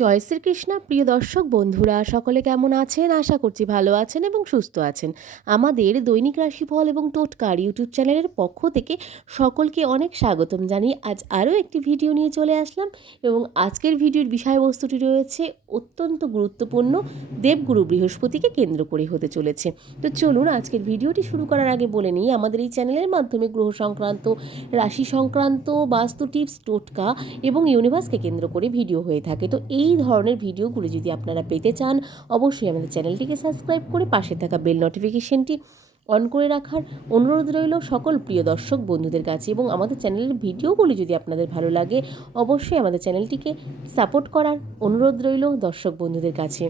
জয় শ্রীকৃষ্ণ প্রিয় দর্শক, বন্ধুরা, সকলে কেমন আছেন? আশা করছি ভালো আছেন এবং সুস্থ আছেন। আমাদের দৈনিক রাশিফল এবং টোটকার ইউটিউব চ্যানেলের পক্ষ থেকে সকলকে অনেক স্বাগতম জানিয়ে আজ আরও একটি ভিডিও নিয়ে চলে আসলাম এবং আজকের ভিডিওর বিষয়বস্তুটি রয়েছে অত্যন্ত গুরুত্বপূর্ণ, দেবগুরু বৃহস্পতিকে কেন্দ্র করে হতে চলেছে। তো চলুন আজকের ভিডিওটি শুরু করার আগে বলে নিই, আমাদের এই চ্যানেলের মাধ্যমে গ্রহ সংক্রান্ত, রাশি সংক্রান্ত, বাস্তু টিপস, টোটকা এবং ইউনিভার্সকে কেন্দ্র করে ভিডিও হয়ে থাকে। তো এই ধরনের ভিডিওগুলো যদি আপনারা পেতে চান, অবশ্যই আমাদের চ্যানেলটিকে সাবস্ক্রাইব করে পাশে থাকা বেল নোটিফিকেশনটি অন করে রাখার অনুরোধ রইল সকল প্রিয় দর্শক বন্ধুদের কাছে এবং আমাদের চ্যানেলের ভিডিওগুলি যদি আপনাদের ভালো লাগে, অবশ্যই আমাদের চ্যানেলটিকে সাপোর্ট করার অনুরোধ রইল দর্শক বন্ধুদের কাছে।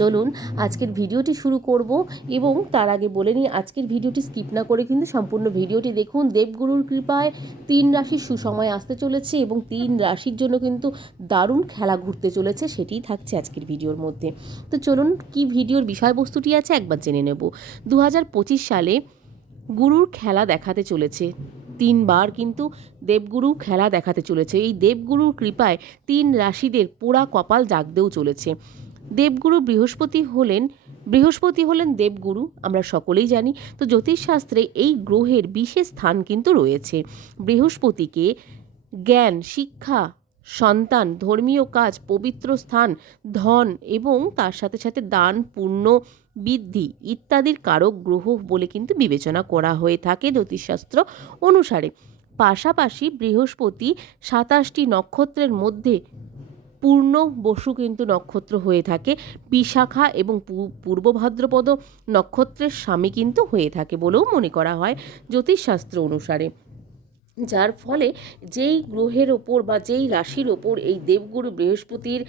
চলুন আজকের ভিডিওটি শুরু করব এবং তার আগে বলে নিই, আজকের ভিডিওটি স্কিপ না করে কিন্তু সম্পূর্ণ ভিডিওটি দেখুন। দেবগুরুর কৃপায় তিন রাশির সুসময় আসতে চলেছে এবং তিন রাশির জন্য কিন্তু দারুণ খেলা ঘুরতে চলেছে, সেটিই থাকছে আজকের ভিডিওর মধ্যে। তো চলুন কি ভিডিওর বিষয়বস্তুটি আছে একবার জেনে নেব। দু হাজার পঁচিশ সালে গুরুর খেলা দেখাতে চলেছে। তিনবার কিন্তু দেবগুরু খেলা দেখাতে চলেছে। এই দেবগুরুর কৃপায় তিন রাশিদের পোড়া কপাল জাগতেও চলেছে। দেবগুরু বৃহস্পতি হলেন বৃহস্পতি হলেন দেবগুরু, আমরা সকলেই জানি। তো জ্যোতিষশাস্ত্রে এই গ্রহের বিশেষ স্থান কিন্তু রয়েছে। বৃহস্পতিকে জ্ঞান, শিক্ষা, সন্তান, ধর্মীয় কাজ, পবিত্র স্থান, ধন এবং তার সাথে সাথে দান, পুণ্য, বৃদ্ধি ইত্যাদির কারক গ্রহ বলে কিন্তু বিবেচনা করা হয়ে থাকে জ্যোতিষশাস্ত্র অনুসারে। পাশাপাশি বৃহস্পতি সাতাশটি নক্ষত্রের মধ্যে পূর্ণ বসু কিন্তু নক্ষত্র হয়ে থাকে। বিশাখা এবং পূর্ব ভাদ্রপদ নক্ষত্রের স্বামী কিন্তু হয়ে থাকে বলেও মনে করা হয় জ্যোতিষশাস্ত্র অনুসারে। যার ফলে যেই গ্রহের ওপর বা যেই রাশির ওপর এই দেবগুরু বৃহস্পতির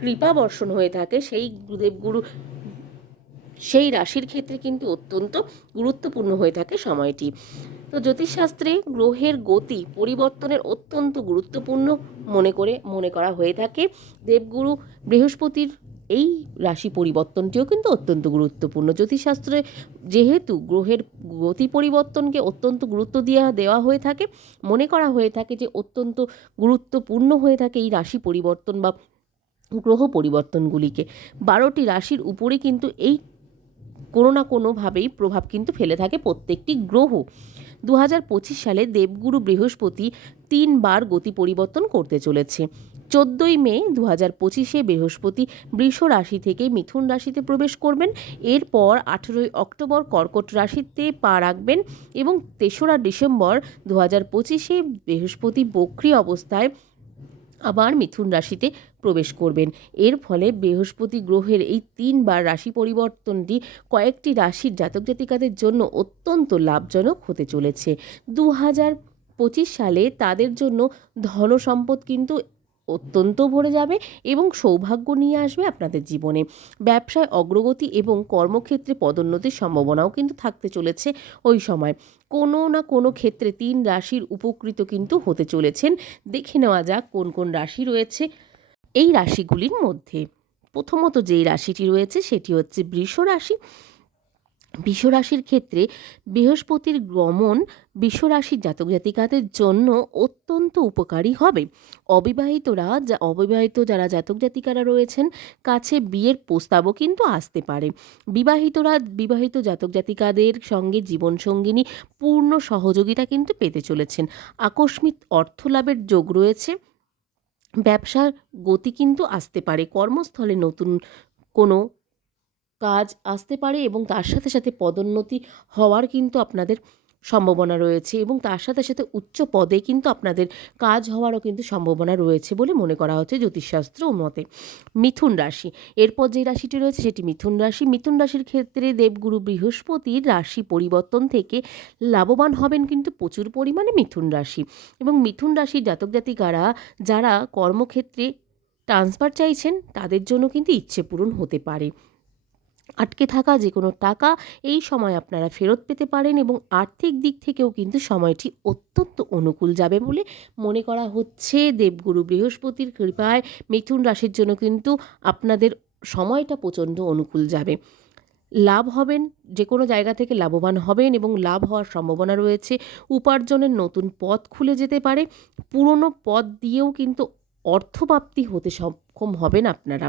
কৃপা বর্ষণ হয়ে থাকে, সেই দেবগুরু, সেই রাশির ক্ষেত্রে কিন্তু অত্যন্ত গুরুত্বপূর্ণ হয়ে থাকে সময়টি। তো জ্যোতিষশাস্ত্রে গ্রহের গতি পরিবর্তনের অত্যন্ত গুরুত্বপূর্ণ মনে করে, মনে করা হয়ে থাকে। দেবগুরু বৃহস্পতির এই রাশি পরিবর্তনটিও কিন্তু অত্যন্ত গুরুত্বপূর্ণ। জ্যোতিষশাস্ত্রে যেহেতু গ্রহের গতি পরিবর্তনকে অত্যন্ত গুরুত্ব দেওয়া দেওয়া হয়ে থাকে, মনে করা হয়ে থাকে যে অত্যন্ত গুরুত্বপূর্ণ হয়ে থাকে এই রাশি পরিবর্তন বা গ্রহ পরিবর্তনগুলিকে। বারোটি রাশির উপরে কিন্তু এই কোনো না কোনোভাবেই প্রভাব কিন্তু ফেলে থাকে প্রত্যেকটি গ্রহ। দু সালে দেবগুরু বৃহস্পতি তিনবার গতি পরিবর্তন করতে চলেছে। চোদ্দই মে দু হাজার পঁচিশে বৃহস্পতি বৃষ রাশি থেকে মিথুন রাশিতে প্রবেশ করবেন। এরপর আঠেরোই অক্টোবর কর্কট রাশিতে পা রাখবেন এবং তেসরা ডিসেম্বর দু হাজার পঁচিশে বৃহস্পতি বক্রি অবস্থায় আবার মিথুন রাশিতে প্রবেশ করবেন। এর ফলে বৃহস্পতি গ্রহের এই তিনবার রাশি পরিবর্তনটি কয়েকটি রাশির জাতক জাতিকাদের জন্য অত্যন্ত লাভজনক হতে চলেছে। দু হাজার পঁচিশ সালে তাদের জন্য ধন সম্পদ কিন্তু অত্যন্ত ভরে যাবে এবং সৌভাগ্য নিয়ে আসবে আপনাদের জীবনে। ব্যবসায় অগ্রগতি এবং কর্মক্ষেত্রে পদোন্নতির সম্ভাবনাও কিন্তু থাকতে চলেছে ওই সময়। কোনো না কোনো ক্ষেত্রে তিন রাশির উপকৃত কিন্তু হতে চলেছেন। দেখে নেওয়া যাক কোন কোন রাশি রয়েছে। এই রাশিগুলির মধ্যে। প্রথমত যেই রাশিটি রয়েছে সেটি হচ্ছে বৃষ রাশি। বৃষ রাশির ক্ষেত্রে বৃহস্পতির গমন বৃষ রাশির জাতক জাতিকাদের জন্য অত্যন্ত উপকারী হবে। অবিবাহিতরা যা, অবিবাহিত যারা জাতক জাতিকারা রয়েছেন, কাছে বিয়ের প্রস্তাবও কিন্তু আসতে পারে। বিবাহিতরা, বিবাহিত জাতক জাতিকাদের সঙ্গে জীবনসঙ্গিনী পূর্ণ সহযোগিতা কিন্তু পেতে চলেছেন। আকস্মিক অর্থ লাভের যোগ রয়েছে। ব্যবসার গতি কিন্তু আসতে পারে, কর্মস্থলে নতুন কোনো কাজ আসতে পারে এবং তার সাথে সাথে পদোন্নতি হওয়ার কিন্তু আপনাদের সম্ভাবনা রয়েছে এবং তার সাথে সাথে উচ্চ পদে কিন্তু আপনাদের কাজ হওয়ারও কিন্তু সম্ভাবনা রয়েছে বলে মনে করা হচ্ছে জ্যোতিষশাস্ত্র মতে। মিথুন রাশি, এরপর যে রাশিটি রয়েছে সেটি মিথুন রাশি। মিথুন রাশির ক্ষেত্রে দেবগুরু বৃহস্পতির রাশি পরিবর্তন থেকে লাভবান হবেন কিন্তু প্রচুর পরিমাণে মিথুন রাশি এবং মিথুন রাশির জাতক জাতিকারা যারা কর্মক্ষেত্রে ট্রান্সফার চাইছেন তাদের জন্য কিন্তু ইচ্ছে পূরণ হতে পারে। আটকে থাকা যে কোনো টাকা এই সময় আপনারা ফেরত পেতে পারেন এবং আর্থিক দিক থেকেও কিন্তু সময়টি অত্যন্ত অনুকূল যাবে বলে মনে করা হচ্ছে। দেবগুরু বৃহস্পতির কৃপায় মিথুন রাশির জন্য কিন্তু আপনাদের সময়টা প্রচণ্ড অনুকূল যাবে। লাভ হবেন যে কোনো জায়গা থেকে লাভবান হবেন এবং লাভ হওয়ার সম্ভাবনা রয়েছে। উপার্জনের নতুন পথ খুলে যেতে পারে। পুরনো পথ দিয়েও কিন্তু অর্থপ্রাপ্তি হতে সক্ষম হবেন আপনারা।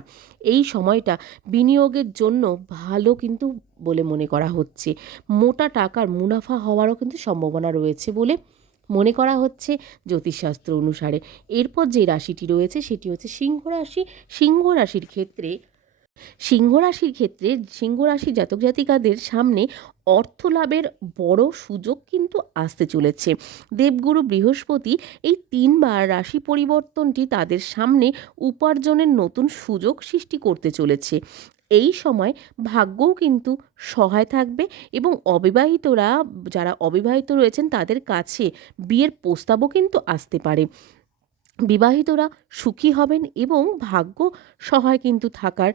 এই সময়টা বিনিয়োগের জন্য ভালো কিন্তু বলে মনে করা হচ্ছে। মোটা টাকার মুনাফা হওয়ারও কিন্তু সম্ভাবনা রয়েছে বলে মনে করা হচ্ছে জ্যোতিষশাস্ত্র অনুসারে। এরপর যে রাশিটি রয়েছে সেটি হচ্ছে সিংহ রাশি। সিংহ রাশির ক্ষেত্রে, সিংহ রাশির ক্ষেত্রে সিংহ রাশি জাতক জাতিকাদের সামনে অর্থ লাভের বড় সুযোগ কিন্তু আসতে চলেছে। দেবগুরু বৃহস্পতি এই তিনবার রাশি পরিবর্তনটি তাদের সামনে উপার্জনের নতুন সুযোগ সৃষ্টি করতে চলেছে। এই সময় ভাগ্যও কিন্তু সহায় থাকবে এবং অবিবাহিতরা, যারা অবিবাহিত রয়েছেন তাদের কাছে বিয়ের প্রস্তাবও কিন্তু আসতে পারে। বিবাহিতরা সুখী হবেন এবং ভাগ্য সহায় কিন্তু থাকার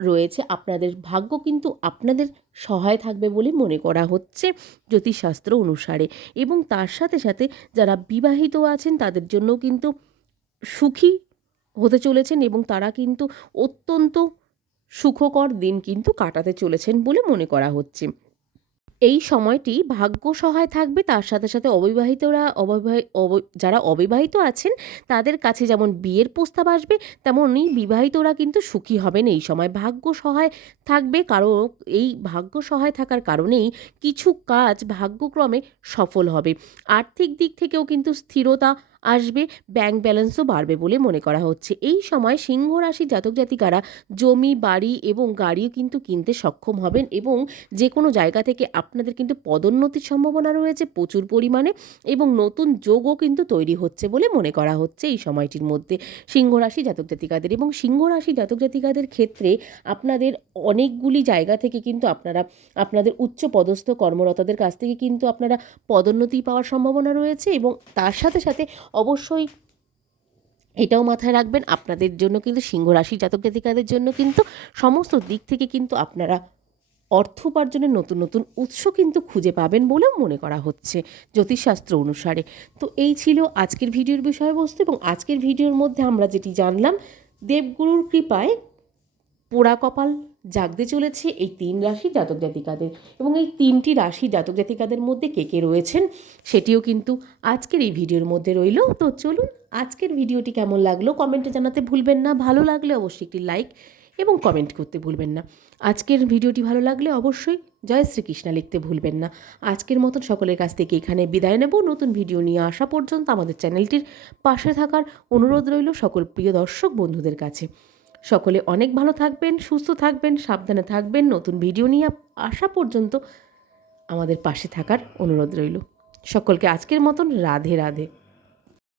রয়েছে। আপনাদের ভাগ্য কিন্তু আপনাদের সহায় থাকবে বলে মনে করা হচ্ছে জ্যোতিষশাস্ত্র অনুসারে। এবং তার সাথে সাথে যারা বিবাহিত আছেন, তাদের জন্য কিন্তু সুখী হতে চলেছেন এবং তারা কিন্তু অত্যন্ত সুখকর দিন কিন্তু কাটাতে চলেছেন বলে মনে করা হচ্ছে। এই সময়টি ভাগ্য সহায় থাকবে। তার সাথে সাথে অবিবাহিতরা অবিবাহি, অব- যারা অবিবাহিত আছেন, তাদের কাছে যেমন বিয়ের প্রস্তাব আসবে, তেমনই বিবাহিতরা কিন্তু সুখী হবেন এই সময়। ভাগ্য সহায় থাকবে কারণ এই ভাগ্য সহায় থাকার কারণেই কিছু কাজ ভাগ্যক্রমে সফল হবে। আর্থিক দিক থেকেও কিন্তু স্থিরতা আসবে ব্যাংক ব্যালেন্সও বাড়বে বলে মনে করা হচ্ছে। এই সময় সিংহ রাশি জাতক জাতিকারা জমি, বাড়ি এবং গাড়িও কিন্তু কিনতে সক্ষম হবেন এবং যে কোনো জায়গা থেকে আপনাদের কিন্তু পদোন্নতির সম্ভাবনা রয়েছে প্রচুর পরিমাণে এবং নতুন যোগও কিন্তু তৈরি হচ্ছে বলে মনে করা হচ্ছে এই সময়টির মধ্যে। সিংহ রাশি জাতক জাতিকাদের এবং সিংহ রাশি জাতক জাতিকাদের ক্ষেত্রে আপনাদের অনেকগুলি জায়গা থেকে কিন্তু আপনারা, আপনাদের উচ্চ পদস্থ কর্মরতদের কাছ থেকে কিন্তু আপনারা পদোন্নতি পাওয়ার সম্ভাবনা রয়েছে এবং তার সাথে সাথে অবশ্যই এটাও মাথায় রাখবেন, আপনাদের জন্য কিন্তু সিংহ রাশি জাতক জাতিকাদের জন্য কিন্তু সমস্ত দিক থেকে কিন্তু আপনারা অর্থ উপার্জনের নতুন নতুন উৎস কিন্তু খুঁজে পাবেন বলেও মনে করা হচ্ছে জ্যোতিষশাস্ত্র অনুসারে। তো এই ছিল আজকের ভিডিওর বিষয়বস্তু এবং আজকের ভিডিওর মধ্যে আমরা যেটি জানলাম, দেবগুরুর কৃপায় পোড়া কপাল জাগতে চলেছে এই তিন রাশি জাতক জাতিকাদের। এবং এই তিনটি রাশি জাতক জাতিকাদের মধ্যে কে কে রয়েছেন সেটিও কিন্তু আজকের এই ভিডিওর মধ্যে রইল। তো চলুন আজকের ভিডিওটি কেমন লাগল কমেন্টে জানাতে ভুলবেন না। ভালো লাগলে অবশ্যই একটি লাইক এবং কমেন্ট করতে ভুলবেন না। আজকের ভিডিওটি ভালো লাগলে অবশ্যই জয় শ্রীকৃষ্ণা লিখতে ভুলবেন না। আজকের মতন সকলের কাছ থেকে এখানে বিদায় নেব। নতুন ভিডিও নিয়ে আসা পর্যন্ত আমাদের চ্যানেলটির পাশে থাকার অনুরোধ রইল সকল প্রিয় দর্শক বন্ধুদের কাছে। সকলে অনেক ভালো থাকবেন, সুস্থ থাকবেন, সাবধানে থাকবেন। নতুন ভিডিও নিয়ে আসা পর্যন্ত আমাদের পাশে থাকার অনুরোধ রইল। সকলকে আজকের মতন রাধে রাধে।